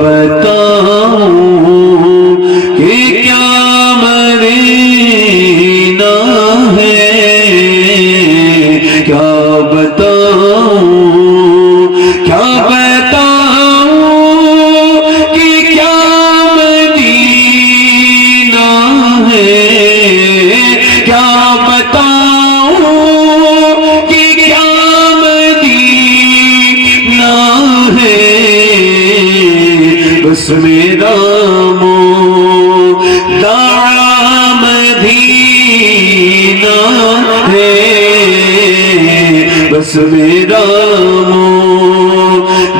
بتاؤں کہ کیا مدینہ ہے، کیا بتاؤں کیا بتاؤں کہ کیا مدینہ ہے، کیا بتاؤں کہ کیا مدینہ ہے، بس میرا دعا مدینہ ہے، بس میرا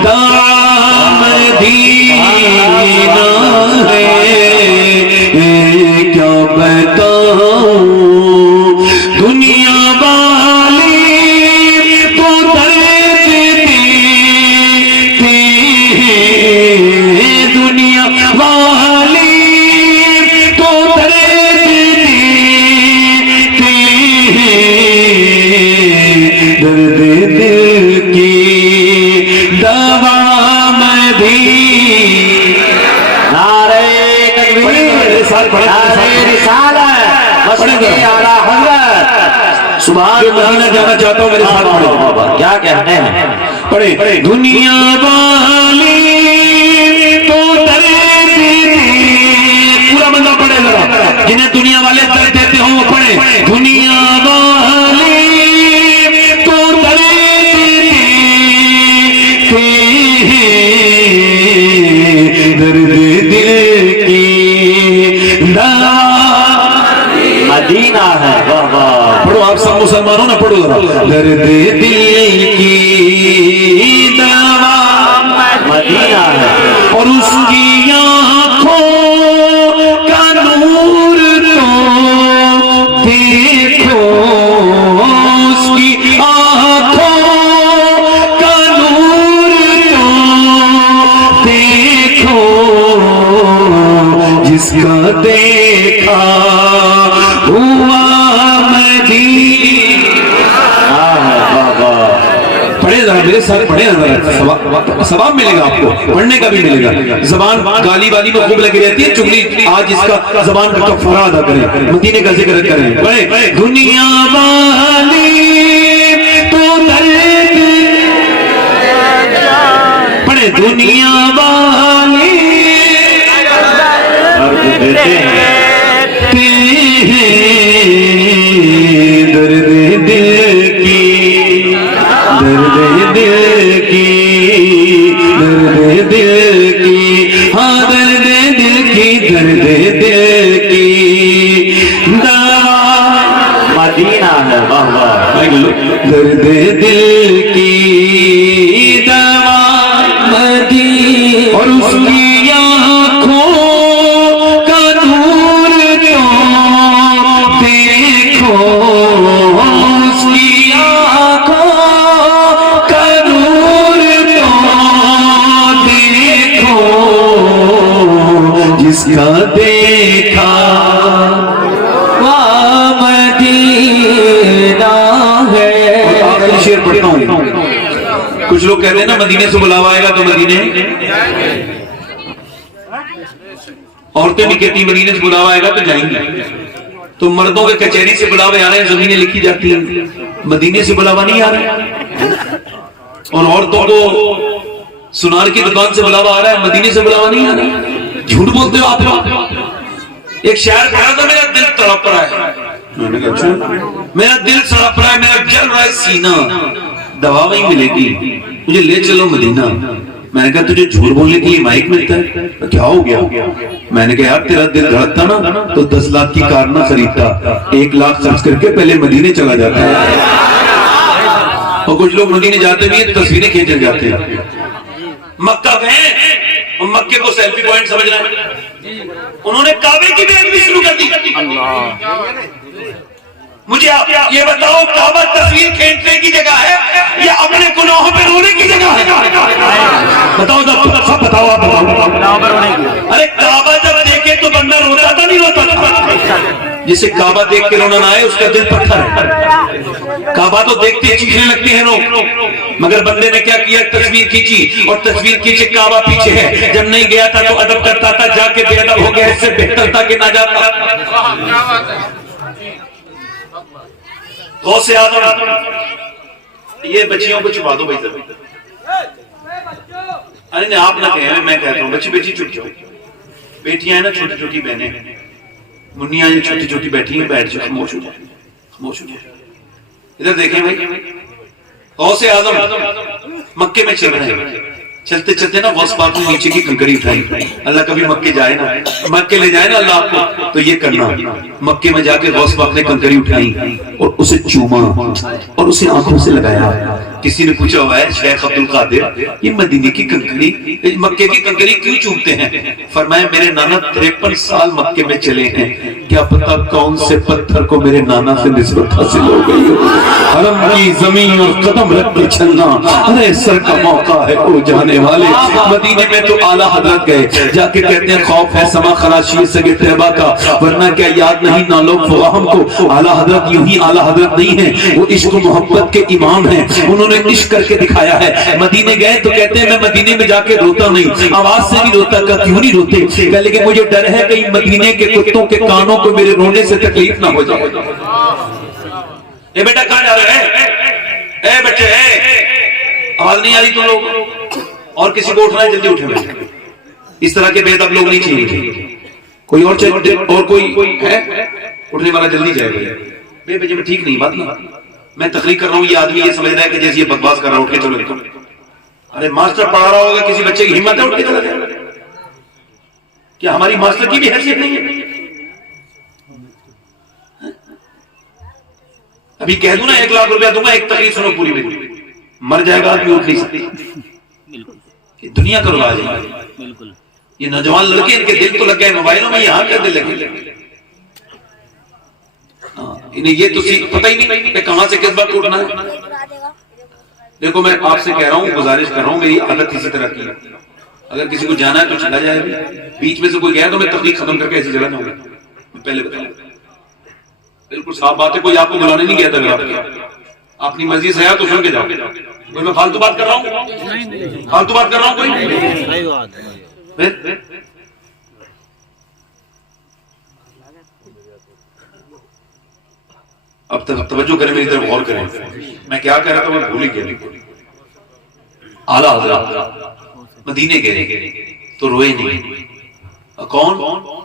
دعا مدینہ ہے، کیا بتاؤں دنیا والی تو درد دیتے ہیں، دنیا والی تو درد دیتے ہیں، درد دل کی دوا مدینہ۔ نعرہ تکبیر، نعرہ رسالت، مسجد اعلیٰ حضرت، سبحان مدینہ جانا چاہتا ہوں، میرے ساتھ پڑھیں، کیا کہتے ہیں، پڑھیں، دنیا والی تو درد پورا بندہ پڑھے ذرا، جنہیں دنیا والے درد دیتے ہوں وہ پڑھیں، دنیا والی تو درد دیتے ہیں، درد دل کی دوا مدینہ ہے۔ واہ واہ، پڑھو آپ سب مسلمانوں نہ پڑھو ذرا، درد دل کی دوا مدینہ ہے، اور اس کی آنکھوں کا نور تو دیکھو، اس کی آنکھوں کا نور تو دیکھو، جس کا دیکھا ہوا مدینہ۔ پڑھے ذرا میرے ساتھ، پڑھے ذرا، ثواب ملے گا آپ کو، پڑھنے کا بھی ملے گا۔ زبان گالی والی میں خوب لگی رہتی ہے، چگلی آج اس کا زبان کا کفارہ ادا کریں، مدینے کا ذکر کریں، پڑھے دنیا والی تو درد، پڑھے دنیا والی درد دیتے ہیں، درد دل کی، درد دل کی، درد دل کی، ہاں درد دل کی، درد دل کی دوا مدینہ ہے۔ واہ واہ، درد دل کی دوا مدینہ، اور اس کی آنکھوں کا نور تو دیکھو، اس کی آنکھوں کا نور تو دیکھو، جس کا دیکھا وہ مدینہ ہے۔ آخری شعر پڑھتا ہوں، کچھ لوگ کہتے ہیں نا مدینے سے بلاوا آئے گا تو مدینے، عورتیں بھی کہتی ہیں مدینے سے بلاوا آئے گا تو جائیں گے، تو مردوں کے کچہری سے بلاوے آ رہے ہیں، زمینیں لکھی جاتی ہیں، مدینے سے بلاوا نہیں آ رہا ہے، اور عورتوں کو سنار کی دکان سے بلاوا آ رہا ہے، مدینے سے بلاوا نہیں آ رہا ہے، جھوٹ بولتے ہو آپ لوگ۔ ایک شاعر پڑھا تھا، میرا دل تڑپ رہا ہے، میں نے کہا اچھا، میرا دل تڑپ رہا ہے، میرا جل رہا ہے سینہ، دوا وہی ملے گی، مجھے لے چلو مدینہ۔ میں نے کہا تجھے جھوٹ بولنے کے لیے مائک ملتا ہے، کیا ہو گیا؟ میں نے کہا یار تیرا دل دھڑکتا نا تو 10 لاکھ کی کار نہ خریدتا، 1 لاکھ خرچ کر کے پہلے مدینے چلا جاتا ہے۔ اور کچھ لوگ مدینے جاتے بھی ہیں، تصویریں کھینچے جاتے ہیں، مکہ گئے اور مکے کو سیلفی پوائنٹ سمجھ رہے ہیں، انہوں نے کعبے کی بےعزتی شروع کر دی۔ مجھے یہ بتاؤ کعبہ تصویر کھینچنے کی جگہ ہے یا اپنے گناہوں پہ رونے کی جگہ ہے؟ بتاؤ سب بتاؤ، آپ بتاؤ۔ ارے کعبہ جب دیکھے تو بندہ روتا تھا نہیں روتا تھا؟ جسے کعبہ دیکھ کے رونا نہ آئے اس کا دل پتھر ہے. کعبہ تو دیکھتے چیخنے لگتے ہیں لوگ، مگر بندے نے کیا کیا؟ تصویر کھینچی، اور تصویر کھینچے کعبہ پیچھے ہے. جب نہیں گیا تھا تو ادب کرتا تھا، جا کے بے ادب ہو گیا، اس سے بہتر تھا کہ نہ جاتا. غوث اعظم، یہ بچیوں کو چھپا دو بھائی. ارے آپ نہ کہیں، میں کہتا ہوں بچی بچی چپ جاؤ. بیٹیاں ہیں نا چھوٹی چھوٹی بہنیں، منیاں یہ چھوٹی چھوٹی بیٹھی ہیں، بیٹھ جاؤ، خاموش ہو جائے، خاموش ہو جائے. ادھر دیکھیں بھائی، غوث اعظم مکے میں چل رہے ہیں. چلتے چلتے نا غوث پاک نے نیچے کی کنکری اٹھائی. اللہ کبھی مکے جائے نا، مکے لے جائے نا اللہ آپ کو، تو یہ کرنا. مکے میں جا کے غوث پاک نے کنکری اٹھائی اور اسے چوما اور اسے آنکھوں سے لگایا. کسی نے پوچھا ہوا ہے شیخ عبد القادر یہ مدینے کی کنکری، مکے کی کنکری کیوں چومتے ہیں؟ فرمایا میرے نانا 53 سال مکے میں چلے ہیں، کیا پتا کون سے پتھر کو میرے نانا سے نسبت حاصل ہو گئی ہو. حرم کی زمین اور قدم رکھ کے چلنا ارے سر کا موقع ہے او جانے والے. مدینے میں تو اعلیٰ حضرت گئے، جا کے کہتے ہیں خوف ہے سما خراشی سگے طیبہ کا، ورنہ کیا یاد نہیں نالوگ فواہم کو. اعلیٰ حضرت یوں ہی اعلیٰ حضرت نہیں ہیں، وہ عشق و محبت کے امام ہیں. انہوں نے عشق کر کے دکھایا ہے. مدینے گئے تو کہتے ہیں میں مدینے میں جا کے روتا نہیں، آواز سے نہیں روتا. کہ کیوں نہیں روتے؟ کہ لیکن مجھے ڈر ہے کہیں مدینے کے کتوں کے کانوں کو میرے رونے سے تکلیف نہ ہو جائے. اے بیٹا کہاں جا رہے ہیں؟ اے بچے آواز نہیں آ رہی تم لوگ؟ اور کسی کو اٹھنا ہے جلدی اٹھے بیٹھے. اس طرح کے بے ادب لوگ نہیں چاہیے. کوئی اور چلے اور کوئی ہے اٹھنے والا جلدی جائے گا. بے بجے میں ٹھیک نہیں بات نہیں. میں تقریر کر رہا ہوں، یہ آدمی یہ سمجھ رہا ہے کہ جیسے یہ بکواس کر رہا ہوں اٹھ کے چلو نکلو. ارے ماسٹر پڑھا رہا ہوگا، کسی بچے کی ہمت ہے اٹھ کے چلا جائے؟ کیا ہماری ماسٹر کی بھی حیثیت نہیں ہے؟ ابھی کہہ دوں نا 1 لاکھ روپیہ دوں گا، ایک تقریر سنو پوری میری. مر جائے گا آدمی اٹھ نہیں سکتی. دنیا کا رواج ہے. یہ نوجوان لڑکے ان کے دل تو لگ گئے موبائلوں میں، یہاں کر دل لگے. انہیں یہ تو پتہ ہی نہیں کہ کہاں سے کس بات اٹھنا ہے. دیکھو میں آپ سے کہہ رہا ہوں، گزارش کر رہا ہوں، میری عادت اسی طرح کی ہے. اگر کسی کو جانا ہے تو چلا جائے. بیچ میں سے کوئی گیا تو میں تقریر ختم کر کے ایسی جگہ جاؤں گا. میں پہلے بتاؤں بالکل صاف بات ہے، کوئی آپ کو بلانے نہیں گیا تھا. اپنی مرضی سے آیا تو سن کے جاؤ. کوئی میں فالتو بات کر رہا ہوں؟ فالتو بات کر رہا ہوں کوئی؟ اب تک توجہ کریں، میری طرف غور کریں. میں کیا کہہ رہا تھا میں بھول ہی گیا. اعلیٰ حضرت مدینے گئے تو روئے نہیں. کون؟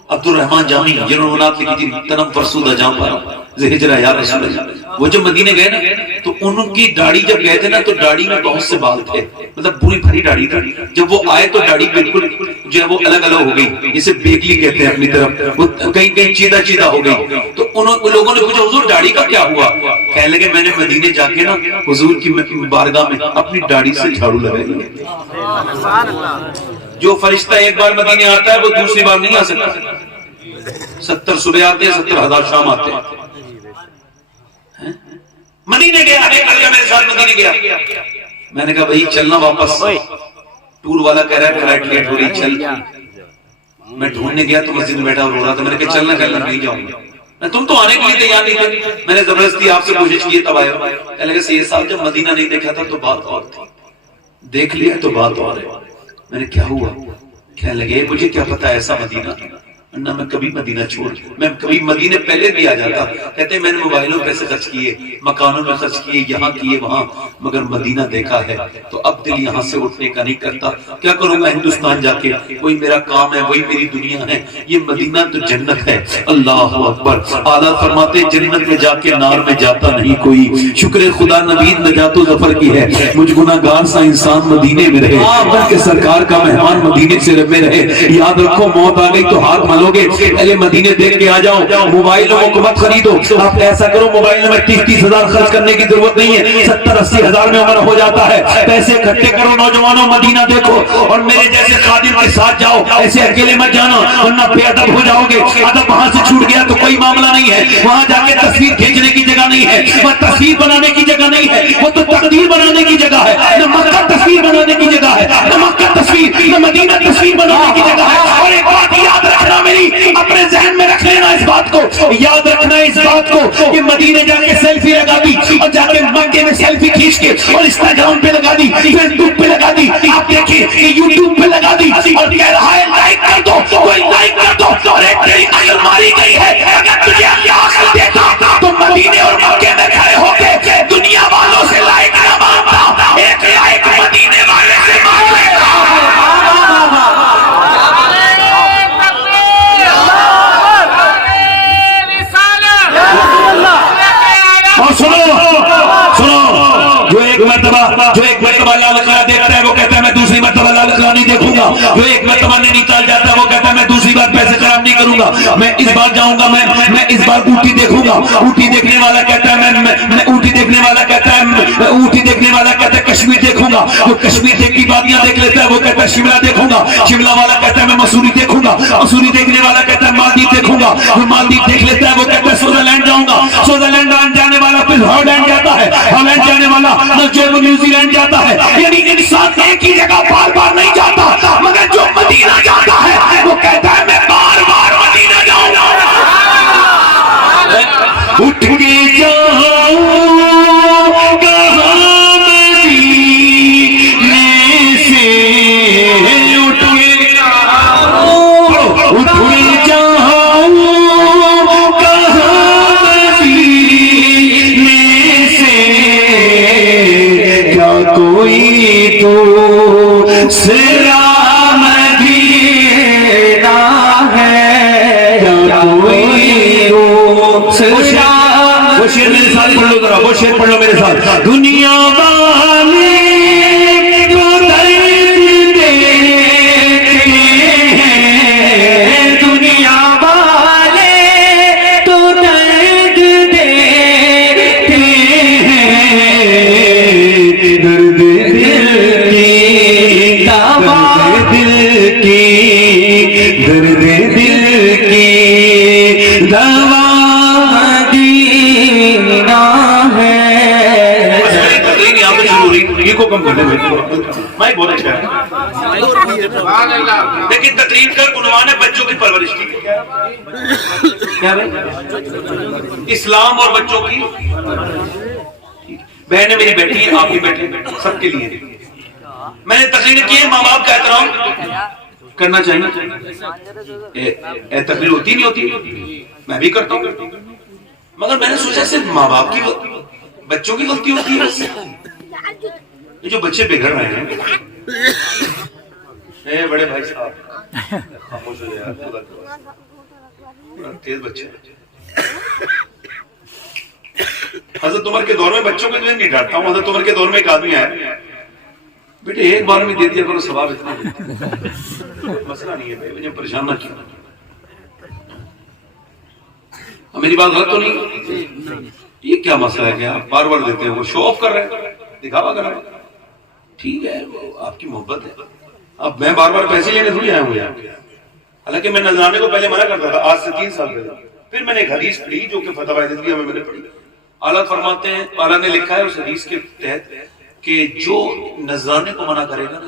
عبد الرحمن جامی، جنہوں نے لکھی تھی تنم فرسودہ جام پارا ہجرہ یا رسول اللہ. وہ جب مدینے گئے نا تو ان کی داڑھی جب گئے تھے نا تو داڑھی میں بہت سے بال تھے، مطلب پوری بھری داڑھی تھی. جب وہ آئے تو داڑھی بالکل جو ہے وہ الگ الگ ہو گئی، جسے بیکلی کہتے ہیں اپنی طرف، وہ کہیں کہیں چیدہ چیدہ ہو گئی. تو ان لوگوں نے پوچھا حضور داڑھی کا کیا ہوا؟ کہنے لگے میں نے مدینے جا کے نا حضور کی بارگاہ میں اپنی داڑھی سے جھاڑو لگائی ہے. جو فرشتہ ایک بار مدینے آتا ہے وہ دوسری بار نہیں آ سکتا. 70 صبح آتے ہیں، 70,000 شام آتے ہیں. مدینے گیا میرے ساتھ مدینے گیا. میں نے کہا بھائی چلنا واپس. ٹور والا کہہ رہا ہے فلائٹ لیٹ ہو رہی چل. میں ڈھونڈنے گیا تو مسجد میں بیٹھا اور رو رہا تھا. میں نے کہا چلنا نہیں جاؤں گا. تم تو آنے کے لیے تیار نہیں تھے. میں نے زبردستی آپ سے کوشش کی تب آیا. کہنے لگے یہ صاحب جب مدینہ نہیں دیکھا تھا تو بات اور تھی، دیکھ لیا تو بات اور ہے. میں نے کیا ہوا؟ کہنے لگے مجھے کیا پتا ایسا مدینہ نہ میں کبھی مدینہ چھوڑ، میں کبھی مدینے پہلے بھی آ جاتا. کہتے ہیں میں نے موبائلوں پیسے خرچ کیے، مکانوں میں خرچ کیے، یہاں کیے وہاں، مگر مدینہ دیکھا ہے تو اب دل یہاں سے اٹھنے کا نہیں کرتا. کیا کروں گا ہندوستان جا کے؟ وہی میرا کام ہے، وہی میری دنیا ہے. یہ مدینہ تو جنت ہے. اللہ اکبر. اعلیٰ فرماتے جنت میں جا کے نار میں جاتا نہیں کوئی. شکر خدا نوید نجات و ظفر کی ہے. مجھ گناہگار سا انسان مدینے میں رہے، بلکہ سرکار کا مہمان مدینے سے میں رہے. یاد رکھو موت آ گئی تو ہاتھ ملو گے. پہلے مدینے دیکھ کے آ جاؤ. موبائلوں کو مت خریدو. آپ ایسا کرو موبائلوں میں 30 ہزار خرچ کرنے کی ضرورت نہیں ہے. 70-80 ہزار میں عمر ہو جاتا ہے. پیسے اکٹھے کرو نوجوانوں، مدینہ دیکھو اور میرے جیسے خادم کے ساتھ جاؤ. ایسے اکیلے مت جانا ورنہ بے ادب ہو جاؤ گے. ادب وہاں سے چھوٹ گیا تو کوئی معاملہ نہیں ہے. وہاں جا کے تصویر کھینچنے کی جگہ نہیں ہے، وہ تصویر بنانے کی جگہ نہیں ہے، وہ تو تقدیر بنانے کی جگہ ہے. نہ مکہ تصویر بنانے کی جگہ ہے، نہ مکہ تصویر، نہ مدینہ تصویر بنانے کی جگہ ہے. اور ایک بات یاد رکھنا میری اپنے ذہن میں رکھ لینا اس بات کو, یاد رکھنا اس بات کو کہ مدینے جا کے سیلفی لگا دی اور جا کے مکے میں سیلفی کھینچ کے اور انسٹاگرام پہ لگا دی, فیس بک پہ لگا دی, آپ دیکھیے کہ یوٹیوب پہ لگا دی اور کہہ رہا ہے لائک کر دو, کوئی لائک کر دو. اور ایک تیری عقل ماری گئی ہے, اگر تجھے اللہ عقل دیتا تو مدینے اور مکے میں کھڑے ہو کے دنیا والوں سے لائک نہ مانگتا, ایک لائک مدینے والے سے مانگ لیتا. اور سنو, جو ایک مرتبہ لال قلعہ دیکھتا ہے وہ کہتا ہے میں دوسری مرتبہ لال قلعہ نہیں دیکھوں گا. جو ایک مرتبہ نینی تال جاتا ہے وہ کہتا ہے میں دوسری بار پیسے خراب نہیں کروں گا, میں اس بار جاؤں گا, میں اس بار اوٹی دیکھوں گا. اوٹی دیکھنے والا کہتا ہے میں اوٹی دیکھنے والا کہتا ہے اوٹی دیکھنے والا کہتا ہے کشمیر دیکھوں گا. جو کشمیر دیکھ کی وادیاں دیکھ لیتا ہے وہ کہتا ہے شملہ دیکھوں گا. شملہ والا کہتا ہے میں مسوری دیکھوں گا. مسوری دیکھنے والا کہتا ہے مالدیپ دیکھوں گا. جو مالدیپ دیکھ لیتا ہے وہ کہتا ہے سوئٹزرلینڈ جاؤں گا. سوئٹزرلینڈ جانے والا پھر ہالینڈ جاتا ہے, ہالینڈ جانے والا جو نیوزی لینڈ جاتا ہے. یعنی انسان ایک ہی جگہ بار بار نہیں جاتا, مگر جو مدینہ جاتا ہے وہ کہتا ہے میں بار بار مدینہ جاؤں گا. اٹھ کے جاؤں کہاں مدینے سے, اٹھ کے جاؤں کہاں مدینے سے, کیا کوئی تو سرا مدینہ ہے, کیا کوئی تو سرا. وہ شیر میرے ساتھ پڑھ لو ذرا, وہ شیر پڑھ لو میرے ساتھ. دنیا والے تو درد دیتے ہیں, دنیا والے تو درد دیتے ہیں, درد دل کی دوا, دل کی درد دل کی دوا مدینہ ہے. یہ کو کم کر دیں, مائک بہت اچھا ہے لیکن تقریر کا عنوان ہے بچوں کی پرورش کی. کیا بھائی؟ اسلام اور بچوں کی. بہنیں میری بیٹھی ہیں, آپ کی بیٹھی, سب کے لیے میں نے تقریر کی ہے. ماں باپ کا احترام کرنا چاہیے. تقریر ہوتی نہیں ہوتی, میں بھی کرتا ہوں, مگر میں نے سوچا صرف ماں باپ کی بچوں کی غلطی ہوتی ہے. یہ جو بچے بگڑ رہے ہیں, اے بڑے بھائی صاحب خاموش ہو جائے, تیز بچے. حضرت عمر کے دور میں بچوں کو نہیں ڈانٹتا ہوں. حضرت عمر کے دور میں ایک آدمی آیا, بیٹے ایک بار میں دے دیا کرو ثواب اتنا مسئلہ نہیں ہے بھائی, مجھے پریشان نہ کیا. میری بات غلط تو نہیں؟ یہ کیا مسئلہ ہے کہ آپ بار بار دیتے ہیں, وہ شو آف کر رہے ہیں, دکھاوا کر رہے ہیں. ٹھیک ہے, آپ کی محبت ہے. اب میں بار بار پیسے لینے تھوڑی آیا ہوں یہاں, حالانکہ میں نذرانے کو پہلے منع کرتا تھا آج سے 3 سال پہلے. پھر میں نے ایک حدیث پڑھی جو کہ فتح عزیزیہ میں نے پڑھی. اعلیٰ فرماتے ہیں, اعلیٰ نے لکھا ہے اس حدیث کے تحت کہ جو نذرانے کو منع کرے گا نا,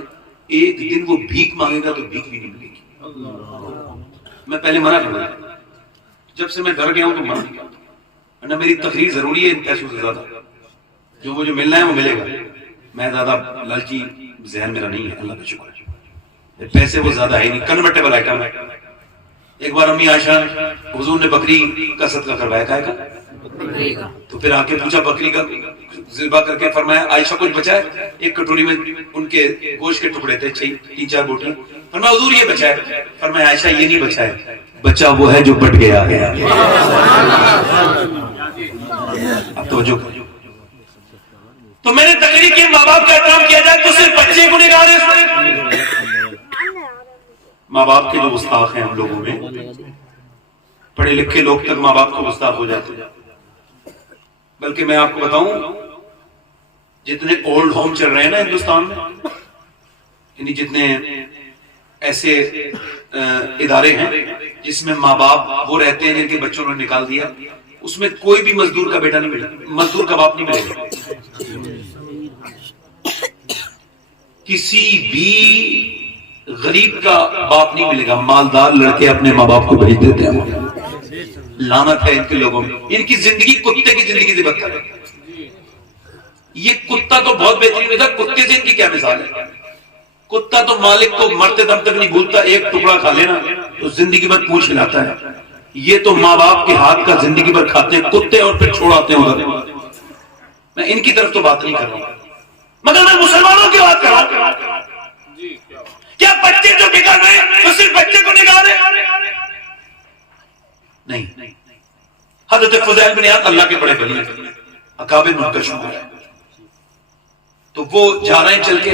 ایک دن وہ بھیک مانگے گا تو بھیک بھی نہیں ملے گی. میں پہلے منع کر رہا تھا, جب سے میں ڈر گیا ہوں تو منع نہیں کرتا. ورنہ میری تقریر ضروری ہے ان پیسوں سے زیادہ, جو مجھے ملنا ہے وہ ملے گا. میں زیادہ لالچی ذہن میرا نہیں ہے, اللہ کا شکر ہے. پیسے وہ زیادہ ہے نہیں, کنورٹیبل آئٹم ہے. ایک بار امی عائشہ حضور نے بکری کا صدقہ کروایا, کہا کا تو پھر آ کے پوچھا بکری کا ذبح کر کے, فرمایا عائشہ کچھ بچا ہے؟ ایک کٹوری میں ان کے گوشت کے ٹکڑے تھے, 3-4 بوٹی. فرمایا حضور یہ بچا ہے. فرمایا عائشہ یہ نہیں بچا ہے, بچہ وہ ہے جو بٹ گیا ہے. اب توجہ کرو. تو میں نے تقریر کی ماں باپ کا احترام کیا جائے تو صرف بچے کو نگاہ رہے. ماں باپ کے جو گستاخ ہیں ہم لوگوں میں, پڑھے لکھے لوگ تک ماں باپ کو گستاخ ہو جاتے ہیں. بلکہ میں آپ کو بتاؤں, جتنے اولڈ ہوم چل رہے ہیں نا ہندوستان میں, یعنی جتنے ایسے ادارے ہیں جس میں ماں باپ وہ رہتے ہیں جن کے بچوں نے نکال دیا, اس میں کوئی بھی مزدور کا بیٹا نہیں ملے, مزدور کا باپ نہیں ملے گا. کسی بھی غریب کا باپ نہیں ملے گا، مالدار لڑکے اپنے ماں باپ کو بھیج دیتے ہیں. لعنت ہے ان کے لوگوں میں، ان کی زندگی کتے کی زندگی سے بدتر ہے. یہ کتا تو بہت بہترین تھا، کتے سے ان کی کیا مثال ہے. کتا تو مالک کو مرتے دم تک نہیں بھولتا، ایک ٹکڑا کھا لینا تو زندگی بھر پوچھ ہلاتا ہے. یہ تو ماں باپ کے ہاتھ کا زندگی بھر کھاتے ہیں کتے اور پھر چھوڑاتے ہیں ادھر. میں ان کی طرف تو بات نہیں کر رہا مگر میں مسلمانوں کی بات کر رہا ہوں. کیا بچے جو بگڑ رہے ہیں تو صرف بچے کو نگاہ رہے نہیں. حضرت فضیل بن عیاض اللہ کے بڑے ولی اکابر منکر شمار ہے. تو وہ جا رہے ہیں چل کے،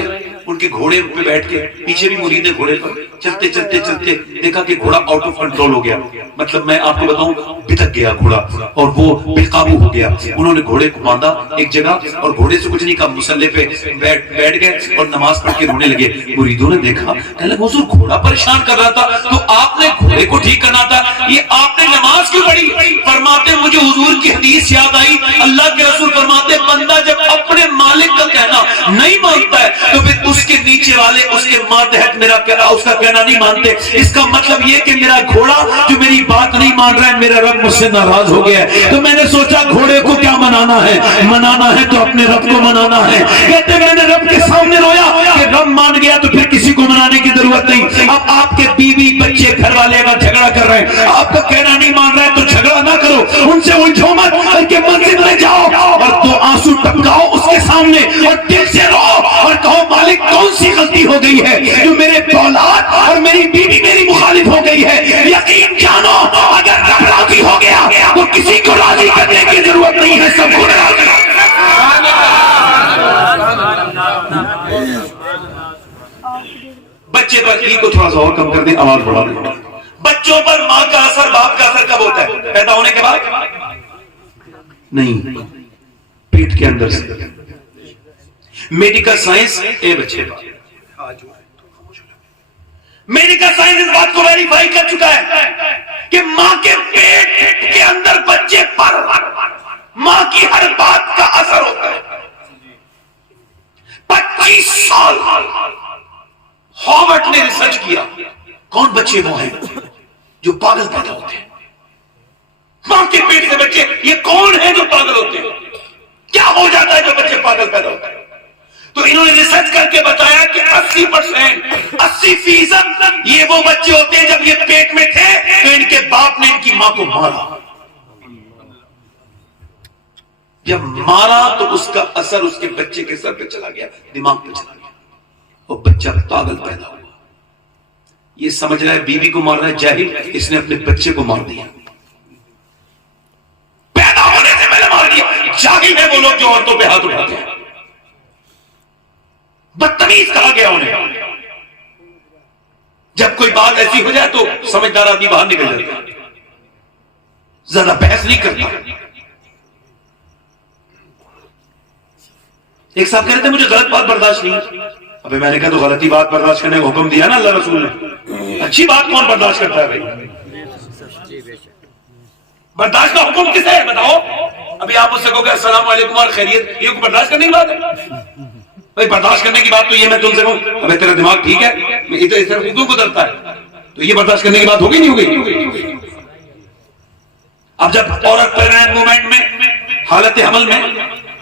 ان کے گھوڑے پہ بیٹھ کے، پیچھے بھی مرید ہے گھوڑے پر، چلتے چلتے چلتے دیکھا کہ گھوڑا آؤٹ آف کنٹرول ہو گیا. مطلب میں آپ کو بتاؤں بھٹک گیا گھوڑا اور وہ بے قابو ہو گیا. انہوں نے گھوڑے کو باندھا ایک جگہ اور گھوڑے سے کچھ نہیں کہا، مصلے پہ بیٹھ گئے اور نماز پڑھ کے رونے لگے. مریدوں نے دیکھا، کہنے لگے حضور گھوڑا پریشان کر رہا تھا تو آپ نے گھوڑے کو ٹھیک کرنا تھا، یہ آپ نے نماز کیوں پڑھی؟ فرماتے مجھے حضور کی حدیث یاد آئی، اللہ کے رسول فرماتے بندہ جب اپنے مالک کا کہنا نہیں مانتا ہے تو پھر اس کے نیچے والے اس کے ماتحت میرا اس کا کہنا نہیں مانتے. اس کا مطلب یہ کہ میرا گھوڑا جو میری بات نہیں مان رہا ہے، میرا رب مجھ سے ناراض ہو گیا ہے. تو میں نے سوچا گھوڑے کو کیا منانا ہے تو اپنے رب کو منانا ہے. کہتے میں نے رب کے سامنے رویا کہ رب مان گیا تو پھر کسی کو منانے کی ضرورت نہیں. اب آپ کے بیوی بچے گھر والے اگر جھگڑا کر رہے ہیں، آپ کا کہنا نہیں مان رہا ہے تو جھگڑا نہ کرو، ان سے الجھو مت، بلکہ مسجد میں جاؤ اور دو آنسو ٹپکاؤ اس کے سامنے اور دل سے رو اور کہو مالک کون سی غلطی ہو گئی ہے جو میرے اولاد اور میری بیوی میری مخالف ہو گئی ہے. یقین جانو اگر رب راضی ہو گیا تو کسی کو راضی کرنے کی ضرورت نہیں ہے، سب کو راضی. بچے پر ای کو تھوڑا سا اور کم کر دیں، آواز بڑھا دیں. بچوں پر ماں کا اثر باپ کا اثر کب ہوتا ہے؟ پیدا ہونے کے بعد نہیں، پیٹ کے اندر سے. میڈیکل سائنس میڈیکل سائنس اس بات کو ویریفائی کر چکا ہے کہ ماں کے پیٹ کے اندر بچے پر ماں کی ہر بات کا اثر ہوتا ہے. 25 سال ہارورڈ نے ریسرچ کیا کون بچے وہ ہیں جو پاگل پیدا ہوتے ہیں. ماں کے پیٹ سے بچے یہ کون ہیں جو پاگل ہوتے ہیں؟ کیا ہو جاتا ہے جو بچے پاگل پیدا ہوتے ہیں؟ تو انہوں نے ریسرچ کر کے بتایا کہ 80% یہ وہ بچے ہوتے ہیں جب یہ پیٹ میں تھے تو ان کے باپ نے ان کی ماں کو مارا. جب مارا تو اس کا اثر اس کے بچے کے سر پہ چلا گیا، دماغ پہ چلا گیا اور بچہ پاگل پیدا ہوا. یہ سمجھ رہا ہے بیوی کو مار رہا ہے، جاہل، اس نے اپنے بچے کو مار دیا. پیدا ہونے سے پہلے مار دیا. جاہل ہے وہ لوگ جو عورتوں پہ ہاتھ اٹھاتے ہیں، بدتمیز کہا گیا انہیں. جب کوئی بات ایسی ہو جائے تو سمجھدار آدمی باہر نکل جاتا ہے، زیادہ بحث نہیں کرتا. ایک صاحب کہہ رہے تھے مجھے غلط بات برداشت نہیں. ابھی میں نے کہا تو غلطی بات برداشت کرنے کا حکم دیا نا اللہ رسول نے. اچھی بات کون برداشت کرتا ہے بھائی؟ برداشت کا حکم کس ہے بتاؤ؟ ابھی آپ مجھ سے کہو کہ السلام علیکم اور خیریت، یہ برداشت کرنے کی بات ہے؟ بھائی برداشت کرنے کی بات تو یہ میں تم سے کہوں ابھی تیرا دماغ ٹھیک ہے، اس طرح اردو کو ڈرتا ہے تو یہ برداشت کرنے کی بات ہوگی نہیں ہوگی؟ اب جب عورت پریگننٹ مومنٹ میں حالت حمل میں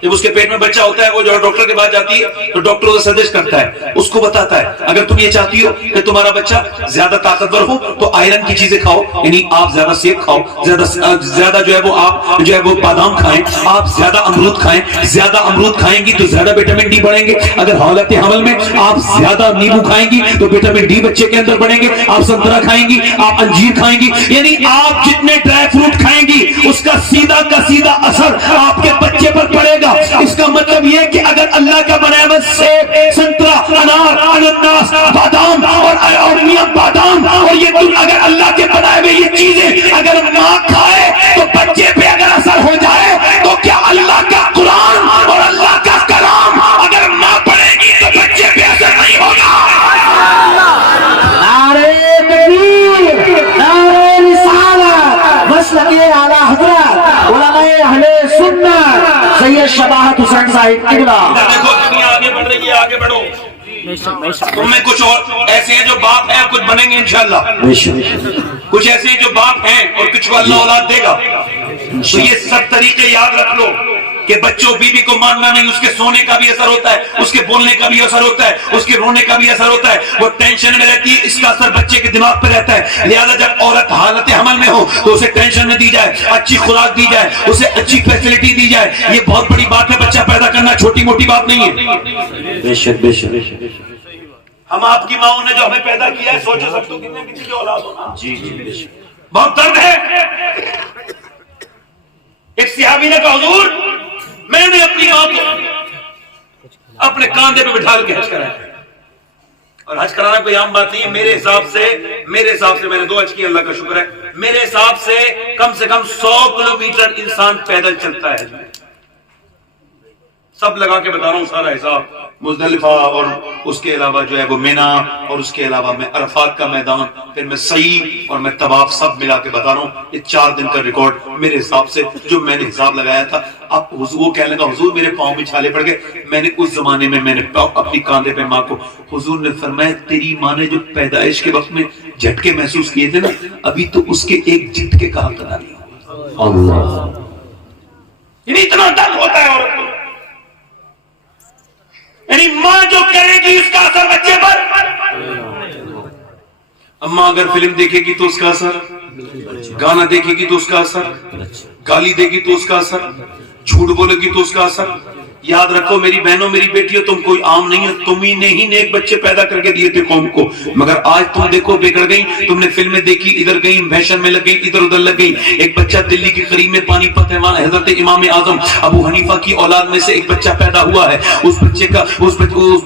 جب اس کے پیٹ میں بچہ ہوتا ہے وہ جو ڈاکٹر کے پاس جاتی ہے تو ڈاکٹر اسے سجیسٹ کرتا ہے، اس کو بتاتا ہے اگر تم یہ چاہتی ہو کہ تمہارا بچہ زیادہ طاقتور ہو تو آئرن کی چیزیں کھاؤ، یعنی آپ زیادہ سیب کھاؤ، زیادہ جو ہے وہ آپ جو ہے وہ بادام کھائیں، آپ زیادہ امرود کھائیں، زیادہ امرود کھائیں گی تو زیادہ وٹامن ڈی بڑھیں گے. اگر حالت حمل میں آپ زیادہ نیمبو کھائیں گی تو وٹامن ڈی بچے کے اندر بڑھیں گے. آپ سنترا کھائیں گی، آپ انجیر کھائیں گی، یعنی آپ جتنے ڈرائی فروٹ کھائیں گی اس کا سیدھا کا سیدھا اثر آپ کے بچے پر پڑے گا. اس کا مطلب یہ کہ اگر اللہ کا بنایا ہوا سیب، سنترا، انار، انناس، بادام اور میاں بادام اور یہ اگر اللہ کے بنائے ہوئے یہ چیزیں اگر ماں کھائے تو بچے پہ اگر اثر ہو جائے تو کیا اللہ کا قرآن اور اللہ کا کلام اگر ماں پڑھے گی تو بچے پہ اثر نہیں ہوگا؟ نعرہ تکبیر، نعرہ رسالت، مسلک اعلی حضرت علماء اہل سنت سید شباہت حسین صاحب قبلہ. دیکھو دنیا آگے بڑھ رہی ہے، آگے بڑھو. تم میں کچھ اور ایسے ہیں جو باپ ہیں، کچھ بنیں گے انشاءاللہ، کچھ ایسے ہیں جو باپ ہیں اور کچھ کو اللہ اولاد دے گا. تو یہ سب طریقے یاد رکھ لو کہ بچوں بیوی کو ماننا نہیں، اس کے سونے کا بھی اثر ہوتا ہے، اس کے بولنے کا بھی اثر ہوتا ہے، اس کے رونے کا بھی اثر ہوتا ہے. وہ ٹینشن میں رہتی ہے، اس کا اثر بچے کے دماغ پہ رہتا ہے. لہذا جب عورت حالت حمل میں ہو تو اسے ٹینشن نہ دی جائے، اچھی خوراک دی جائے، اسے اچھی فیسلٹی دی جائے. یہ بہت بڑی بات ہے، بچہ پیدا کرنا چھوٹی موٹی بات نہیں ہے. بے شک بے شک. ہم آپ کی ماؤں نے جو ہمیں پیدا کیا ہے، سوچو سکتے ہو کتنے کسی کی اولاد ہونا. جی جی بے شک. بہت درد ہے. ایک صحابی نے کہا حضور میں نے اپنی ماں کو اپنے کاندھے پہ بٹھا کے حج کرایا. اور حج کرانا کوئی عام بات نہیں ہے. میرے حساب سے میں نے 2 حج کی، اللہ کا شکر ہے. میرے حساب سے کم 100 کلومیٹر انسان پیدل چلتا ہے. سب لگا کے بتا رہا ہوں سارا حساب. مزدلفہ اور اس کے علاوہ جو ہے وہ مینا، اور اس کے علاوہ میں عرفات کا میدان، پھر میں سعی اور میں طواف، سب ملا کے بتا رہا ہوں. یہ 4 دن کا ریکارڈ میرے حساب سے جو میں نے حساب لگایا تھا. اب وہ کہنے لگا حضور میرے پاؤں میں چھالے پڑ گئے. میں نے اس زمانے میں نے اپنی کاندھے پہ ماں کو، حضور نے فرمایا تیری ماں نے جو پیدائش کے وقت میں جھٹکے محسوس کیے تھے نا، ابھی تو اس کے ایک جھٹکے کا حق ادا نہیں ہوا. اللہ. یعنی اتنا درد ہوتا ہے عورت کو. یعنی ماں جو کرے گی اس کا اثر بچے پر. اماں اگر فلم دیکھے گی تو اس کا اثر، گانا دیکھے گی تو اس کا اثر، گالی دے گی تو اس کا اثر، جھوٹ بولے گی تو اس کا اثر. یاد رکھو میری بہنوں، میری بیٹیوں، تم کوئی عام نہیں ہو. تم ہی نے ہی نیک بچے پیدا کر کے دیے تھے قوم کو، مگر آج تم دیکھو بگڑ گئی. تم نے فلمیں دیکھی، ادھر گئی، فیشن میں لگ گئی، ادھر ادھر لگ گئی. ایک بچہ دلی کے قریب میں پانی پت ہے، وہاں حضرت امام اعظم ابو حنیفہ کی اولاد میں سے ایک بچہ پیدا ہوا ہے. اس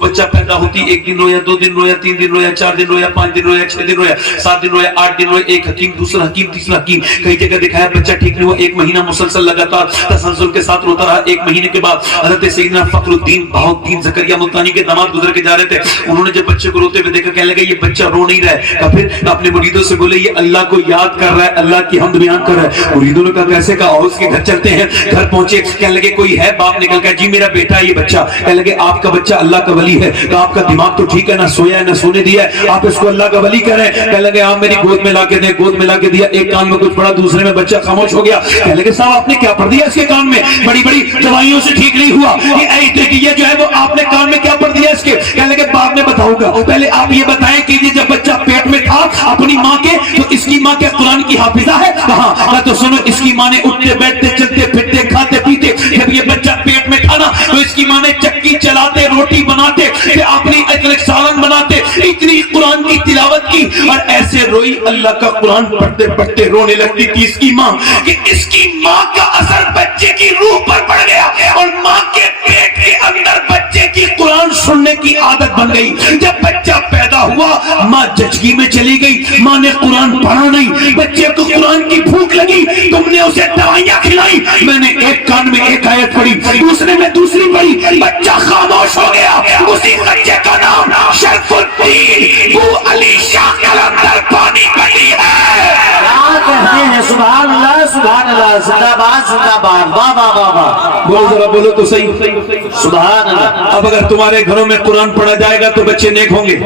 بچہ پیدا ہوتی 1 دن رویا، 2 دن رویا، 3 دن رویا، 4 دن رویا، 5 دن رویا، 6 دن رویا، 7 دن رویا، 8 دن رویا. ایک حکیم، دوسرا حکیم، تیسرا حکیم، کئی جگہ دکھایا بچہ ٹھیک نہیں ہوا. 1 مہینہ مسلسل لگاتار تسلسل کے ساتھ روتا رہا. 1 مہینے کے بعد حضرت سیدنا فخر الدین بہاؤالدین زکریا ملتانی کے داماد گزر کے جا رہے تھے. انہوں نے جب بچے کو روتے ہوئے دیکھا، کہنے لگا یہ بچہ رو نہیں رہا ہے. پھر اپنے مریدوں سے بولے یہ اللہ کو یاد کر رہا ہے، اللہ کی حمد بیان کر رہا ہے. مریدوں نے کہا کیسے؟ کہا اور اس کے گھر چلتے ہیں. گھر پہنچے، کہنے لگے کوئی ہے؟ باپ نکل گیا، جی میرا بیٹا ہے یہ بچہ. کہنے لگے آپ کا بچہ اللہ کا ولی ہے. کہا آپ کا دماغ تو ٹھیک ہے، نہ سویا ہے نہ سونے دیا ہے، آپ اس کو اللہ کا ولی کہہ رہے ہیں. کہنے لگے آپ میری گود میں لا کے دیں. گود میں لا کے دیا، ایک کان میں کچھ پڑا، دوسرے میں بچہ خاموش ہو گیا. کہنے لگے صاحب آپ نے کیا پڑھ دیا اس کے کان میں؟ بڑی بڑی دوائیوں سے ٹھیک نہیں ہوا. یہ جو ہے وہ آپ نے کان میں کیا پڑھ دیا اس کے؟ کہنے لگے بعد میں بتاؤں گا، پہلے آپ یہ بتائیں کہ یہ جب بچہ پیٹ میں تھا اپنی ماں کے، تو اس کی ماں کیا قرآن کی حافظہ ہے؟ کہا تو سنو، اس کی ماں نے اٹھتے بیٹھتے چلتے پھرتے کھاتے پیتے، جب یہ بچہ پیٹ میں تھا نا تو اس کی ماں نے چکی چلاتے، روٹی بناتے، پھر اپنی سالن بناتے، اتنی قرآن کی تلاوت کی اور ایسے روئی. اللہ کا قرآن پڑھتے پڑھتے رونے لگتی تھی اس کی ماں، کہ اس کی ماں کا اثر بچے کی روح پر پڑ گیا اور ماں کے پیٹ کے اندر بچے کی قرآن سننے کی عادت بن گئی. جب بچہ پیدا ہوا ماں جچگی میں چلی گئی، ماں نے قرآن پڑھا نہیں. بچے کو قرآن کی بھوک لگی، تم نے اسے دوائیاں کھلائی. میں نے ایک کان میں ایک آیت پڑھی، دوسرے میں دوسری پڑھی، بچہ خاموش ہو گیا. اسی بچے کا نام شرف الدین ابو علی شاہ قلندر پانی پتی ہے. کیا کہتے ہیں؟ سبحان اللہ سبحان اللہ، زندہ باد زندہ باد، واہ واہ واہ واہ. بولو ذرا، بولو تو صحیح. سبحان اللہ. اب اگر تمہارے گھروں میں قرآن پڑھا جائے گا تو بچے نیک ہوں گے.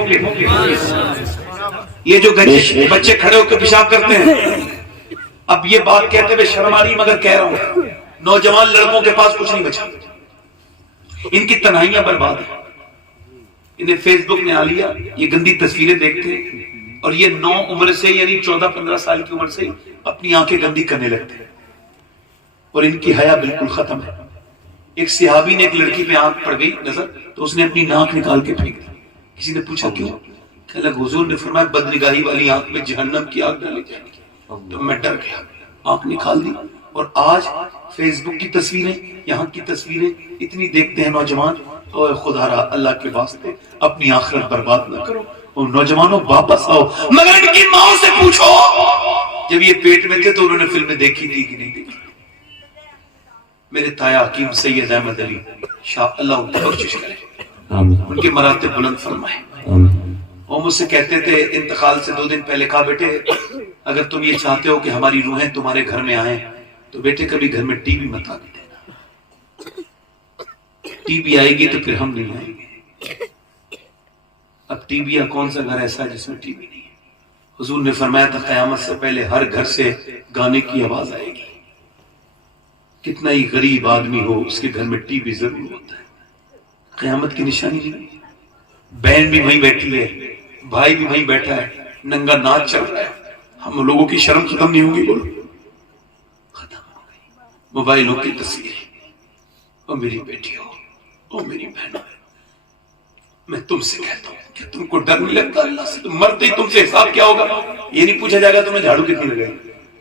یہ جو بچے کھڑے ہو کے پیشاب کرتے ہیں، اب یہ بات کہتے ہوئے شرم آ رہی مگر کہہ رہا ہوں، نوجوان لڑکوں کے پاس کچھ نہیں بچا. ان کی تنہائیاں برباد ہیں. انہیں فیس بک نے آ لیا، یہ گندی تصویریں دیکھتے ہیں اور یہ 9 عمر سے یعنی 14-15 سال کی عمر سے اپنی آنکھیں گندی کرنے لگتے ہیں اور ان کی حیا بالکل ختم ہے. ایک صحابی نے ایک لڑکی پہ آنکھ پڑ گئی نظر تو اس نے اپنی ناک نکال کے پھینک دی. کسی نے پوچھا کیوں؟ کہنے لگا حضور نے فرمایا بدنگاہی والی آنکھ میں جہنم کی آگ ڈالی جائے گی. تو میں ڈر گیا، آنکھ نکال دی. اور آج فیس بک کی تصویریں، یہاں کی تصویریں اتنی دیکھتے ہیں نوجوان. تو خدا را اللہ کے واسطے اپنی آخرت برباد نہ کرو. اور نوجوانوں واپس آؤ. مگر ان کی ماں سے پوچھو جب یہ پیٹ میں تھے تو انہوں نے فلمیں دیکھی تھی کہ نہیں دیکھی. میرے تایا حکیم سید احمد علی شاہ، اللہ ان کو بخشش کرے، ان کے مراتب بلند فرمائے. وہ مجھ سے کہتے تھے انتقال سے 2 دن پہلے، کہا بیٹے اگر تم یہ چاہتے ہو کہ ہماری روحیں تمہارے گھر میں آئیں تو بیٹے کبھی گھر میں ٹی وی مت آنے دینا. ٹی وی آئے گی تو پھر ہم نہیں آئیں گے. اب ٹی وی یا کون سا گھر ایسا ہے جس میں ٹی وی نہیں ہے؟ حضور نے فرمایا تھا قیامت سے پہلے ہر گھر سے گانے کی آواز آئے گی. کتنا ہی غریب آدمی ہو اس کے گھر میں ٹی وی ضرور ہوتا ہے. قیامت کی نشانی نہیں. بہن بھی وہیں بیٹھی ہے, بھائی بھی وہیں بیٹھا ہے, ننگا ناچ چل رہا ہے. ہم لوگوں کی شرم ختم نہیں ہوگی؟ بولو ختم ہو گئی. موبائلوں کی تصویر, او میری بیٹی ہو, او میری بہن ہو, میں تم سے کہتا ہوں کہ تم کو ڈر نہیں لگتا اللہ سے؟ تم مرتے ہی تم سے حساب کیا ہوگا؟ یہ نہیں پوچھا جائے گا تمہیں جھاڑو کتنی لگائی,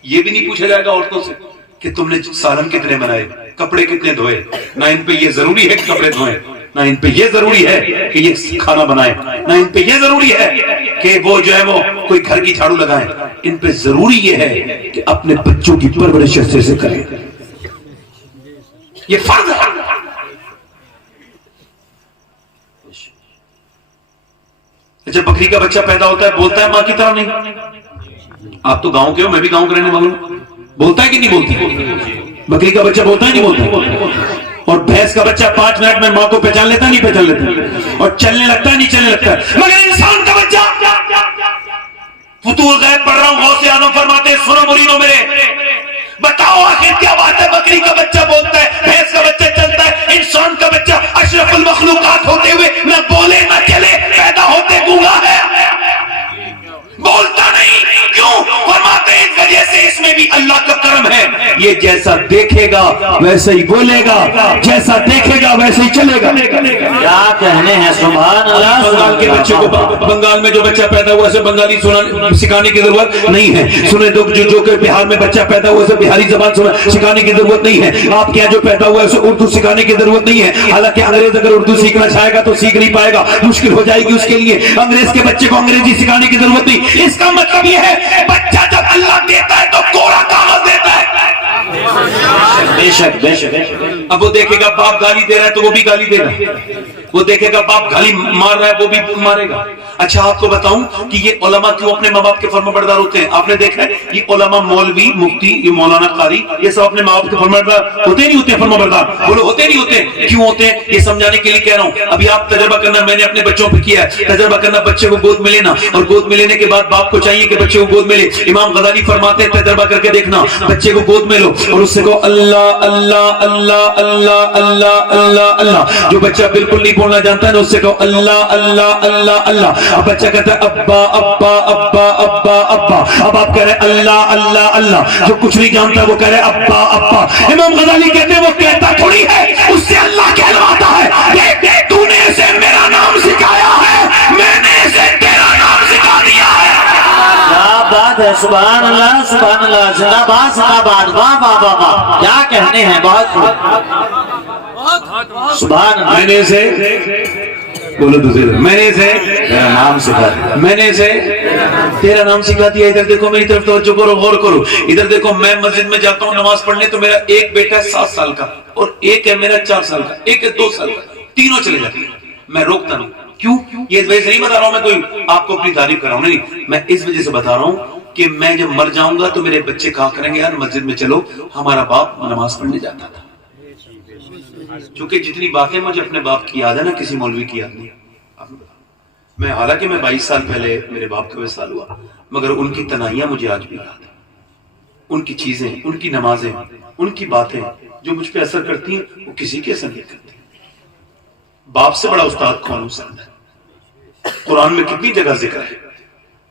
یہ بھی نہیں پوچھا جائے گا عورتوں سے کہ تم نے سالن کتنے بنائے, کپڑے کتنے دھوئے. نہ ان پہ یہ ضروری ہے کہ کپڑے دھوئیں, نہ ان پہ یہ ضروری ہے کہ یہ کھانا بنائیں, نہ ان پہ یہ ضروری ہے کہ وہ جو ہے وہ کوئی گھر کی جھاڑو لگائیں. ان پہ ضروری یہ ہے کہ اپنے بچوں کی پرورش اچھے سے کریں. یہ فرض ہے. جب بکری کا بچہ پیدا ہوتا ہے بولتا ہے ماں کی طرح نہیں؟ آپ تو گاؤں کے ہو, میں بھی گاؤں کا رہنے والا ہوں. بولتا ہے کہ نہیں بولتا؟ بکری کا بچہ بولتا ہے نہیں بولتا؟ اور بھینس کا بچہ 5 منٹ میں ماں کو پہچان لیتا نہیں پہچان لیتا؟ اور چلنے لگتا ہے نہیں چلنے لگتا ہے؟ مگر انسان کا بچہ, فتور غیب پڑھ رہا ہوں, غوث اعظم فرماتے ہیں سنو مریدو میرے, بتاؤ آخر کیا بات ہے؟ بکری کا بچہ بولتا ہے, بھینس کا بچہ چلتا ہے, انسان کا بچہ اشرف المخلوقات ہوتے ہوئے نہ بولے نہ چلے, پیدا ہوتے گونگا ہے, بولتا نہیں. کیوں؟ فرماتے ہیں اس وجہ سے اس میں بھی اللہ کا کرم ہے. یہ جیسا دیکھے گا ویسے ہی بولے گا, جیسا دیکھے گا ویسے ہی چلے گا. کیا کہنے ہیں, سبحان اللہ. بنگال کے بچے کو, بنگال میں جو بچہ پیدا ہوا اسے بنگالی سکھانے کی ضرورت نہیں ہے. سنے جو کہ بہار میں بچہ پیدا ہوا اسے بہاری زبان سکھانے کی ضرورت نہیں ہے. آپ کے یہاں جو پیدا ہوا ہے اسے اردو سکھانے کی ضرورت نہیں ہے. حالانکہ انگریز اگر اردو سیکھنا چاہے گا تو سیکھ نہیں پائے گا, مشکل ہو جائے گی اس کے لیے. انگریز کے بچے کو انگریزی سکھانے کی ضرورت نہیں. اس کا مطلب یہ ہے بچہ جب اللہ دیتا ہے تو کوڑا کاغذ دیتا ہے. بے شک بے شک. اب وہ دیکھے گا باپ گالی دے رہا ہے تو وہ بھی گالی دے گا, وہ دیکھے گا باپ گالی مار رہا ہے وہ بھی مارے گا. اچھا آپ کو بتاؤں کہ یہ علماء کیوں اپنے ماں باپ کے فرما بردار ہوتے ہیں؟ آپ نے دیکھا ہے یہ علماء, مولوی, مفتی, یہ مولانا, قاری, یہ سب اپنے ماں باپ کے فرما بردار ہوتے نہیں ہوتے؟ فرما بردار بولو ہوتے نہیں ہوتے؟ کیوں ہوتے ہیں یہ سمجھانے کے لیے کہہ رہا ہوں. ابھی آپ تجربہ کرنا, میں نے اپنے بچوں پہ کیا ہے تجربہ کرنا. بچے کو گود میں لینا, اور گود میں لینے کے بعد باپ کو چاہیے کہ بچے کو گود میں لے. امام غزالی فرماتے ہیں تجربہ کر کے دیکھنا, بچے کو گود میں لو اور اس سے کہو اللہ اللہ اللہ اللہ اللہ اللہ اللہ. جو بچہ بالکل نہیں بولنا جانتا ہے نا اس سے کہو اللہ اللہ اللہ اللہ. اب بچہ کہتا ہے ابا ابا ابا ابا ابا. اب آپ کہہ رہے ہیں اللہ اللہ اللہ. جو کچھ نہیں جانتا وہ کہہ رہے ہیں ابا ابا. امام غزالی کہتے ہیں وہ کہتا تھوڑی ہے, اس سے اللہ کہلواتا ہے. تو نے اسے میرا نام سکھایا ہے, میں نے اسے تیرا نام سکھا دیا ہے. کیا بات ہے, سبحان اللہ سبحان اللہ. زندہ باد زندہ باد. واہ واہ واہ واہ. کیا کہنے ہیں, بہت سبحان اللہ. میں نے اسے بولو دوسرے, میں نے اسے تیرا نام سکھا دیا, میں نے اسے تیرا نام سکھا دیا. ادھر دیکھو میری طرف توجہ کرو, غور کرو. ادھر دیکھو, میں مسجد میں جاتا ہوں نماز پڑھنے تو میرا ایک بیٹا ہے 7 سال کا, اور ایک ہے میرا 4 سال کا, ایک ہے 2 سال کا. تینوں چلے جاتے ہیں, میں روکتا نہیں. کیوں؟ یہ اس وجہ سے نہیں بتا رہا ہوں میں کوئی آپ کو اپنی تعریف کر رہا ہوں, نہیں, میں اس وجہ سے بتا رہا ہوں کہ میں جب مر جاؤں گا تو میرے بچے کہا کریں گے یار مسجد میں چلو, ہمارا باپ نماز پڑھنے جاتا تھا. چونکہ جتنی باتیں مجھے اپنے باپ کی یاد ہے نا, کسی مولوی کی یاد نہیں. میں حالانکہ میں 22 سال پہلے میرے باپ کا وصال ہوا, مگر ان کی تنہائیاں مجھے آج بھی یاد ہیں. ان کی چیزیں, ان کی نمازیں, ان کی باتیں جو مجھ پہ اثر کرتی ہیں وہ کسی کے اثر نہیں کرتی. باپ سے بڑا استاد کون ہو سکتا ہے؟ قرآن میں کتنی جگہ ذکر ہے